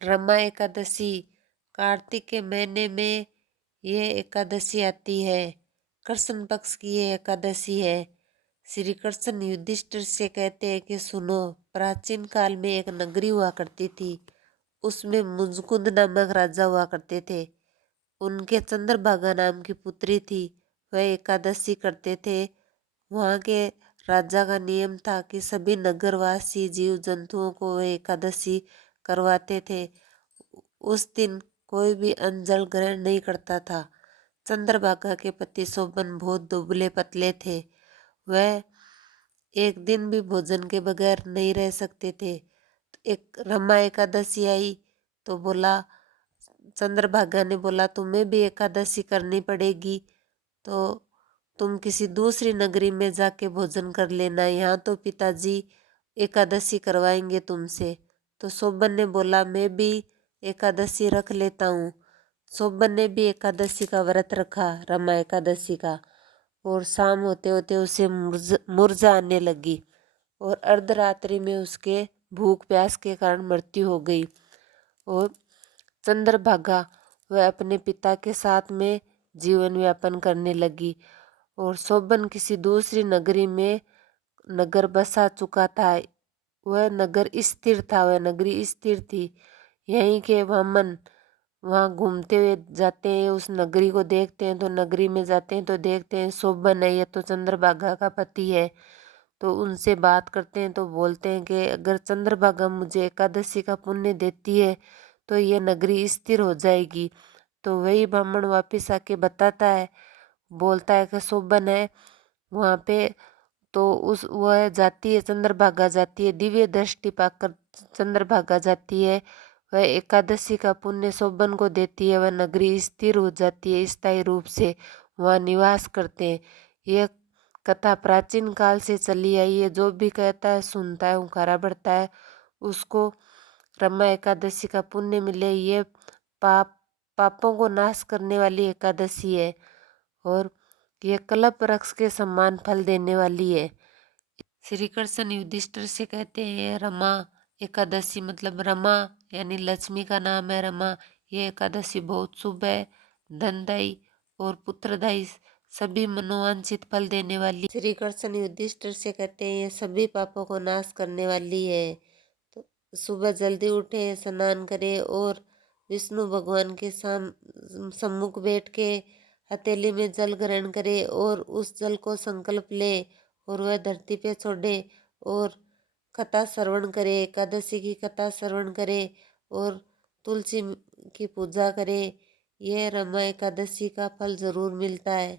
रमा एकादशी कार्तिक के महीने में ये एकादशी आती है। कृष्ण पक्ष की ये एकादशी है। श्री कृष्ण युधिष्ठिर से कहते हैं कि सुनो, प्राचीन काल में एक नगरी हुआ करती थी। उसमें मुंजकुंद नामक राजा हुआ करते थे। उनके चंद्रभागा नाम की पुत्री थी। वह एकादशी करते थे। वहाँ के राजा का नियम था कि सभी नगरवासी जीव जंतुओं को वह एकादशी करवाते थे। उस दिन कोई भी अन्न जल ग्रहण नहीं करता था। चंद्रभागा के पति शोभन बहुत दुबले पतले थे। वह एक दिन भी भोजन के बगैर नहीं रह सकते थे। एक रमा एकादशी आई तो बोला, चंद्रभागा ने बोला तुम्हें भी एकादशी करनी पड़ेगी, तो तुम किसी दूसरी नगरी में जाके भोजन कर लेना, यहाँ तो पिताजी एकादशी करवाएंगे तुमसे। तो शोभन ने बोला मैं भी एकादशी रख लेता हूँ। शोभन ने भी एकादशी का व्रत रखा, रमा एकादशी का। और शाम होते होते उसे मुरझा आने लगी और अर्धरात्रि में उसके भूख प्यास के कारण मृत्यु हो गई। और चंद्रभागा वह अपने पिता के साथ में जीवन यापन करने लगी। और शोभन किसी दूसरी नगरी में नगर बसा चुका था। वह नगर स्थिर था, वह नगरी स्थिर थी। यहीं के ब्राह्मण वहाँ घूमते हुए जाते हैं, उस नगरी को देखते हैं, तो नगरी में जाते हैं तो देखते हैं शोभन है, यह तो चंद्रभागा का पति है। तो उनसे बात करते हैं तो बोलते हैं कि अगर चंद्रभागा मुझे एकादशी का पुण्य देती है तो यह नगरी स्थिर हो जाएगी। तो वही ब्राह्मण वापिस आके बताता है, बोलता है कि शोभन है वहाँ पे। तो उस वह जाती है, चंद्रभागा जाती है, दिव्य दृष्टि पाकर चंद्रभागा जाती है। वह एकादशी का पुण्य शोभन को देती है। वह नगरी स्थिर हो जाती है, स्थायी रूप से वहाँ निवास करते हैं। यह कथा प्राचीन काल से चली आई है। जो भी कहता है सुनता है, हुंकारा बढ़ता है, उसको रमा एकादशी का पुण्य मिले। ये पापों को नाश करने वाली एकादशी है और यह कल्प वृक्ष के समान फल देने वाली है। श्री कृष्ण युधिष्ठिर से कहते हैं रमा एकादशी, मतलब रमा यानी लक्ष्मी का नाम है रमा। ये एकादशी बहुत शुभ है, धनदायी और पुत्रदायी, सभी मनोवांछित फल देने वाली। श्री कृष्ण युधिष्ठिर से कहते हैं ये सभी पापों को नाश करने वाली है। तो सुबह जल्दी उठे, स्नान करे और विष्णु भगवान के सम्मुख बैठ के हथेली में जल ग्रहण करे और उस जल को संकल्प ले और वह धरती पे छोड़े और कथा श्रवण करे, एकादशी की कथा श्रवण करे और तुलसी की पूजा करे। यह रमा एकादशी का फल जरूर मिलता है।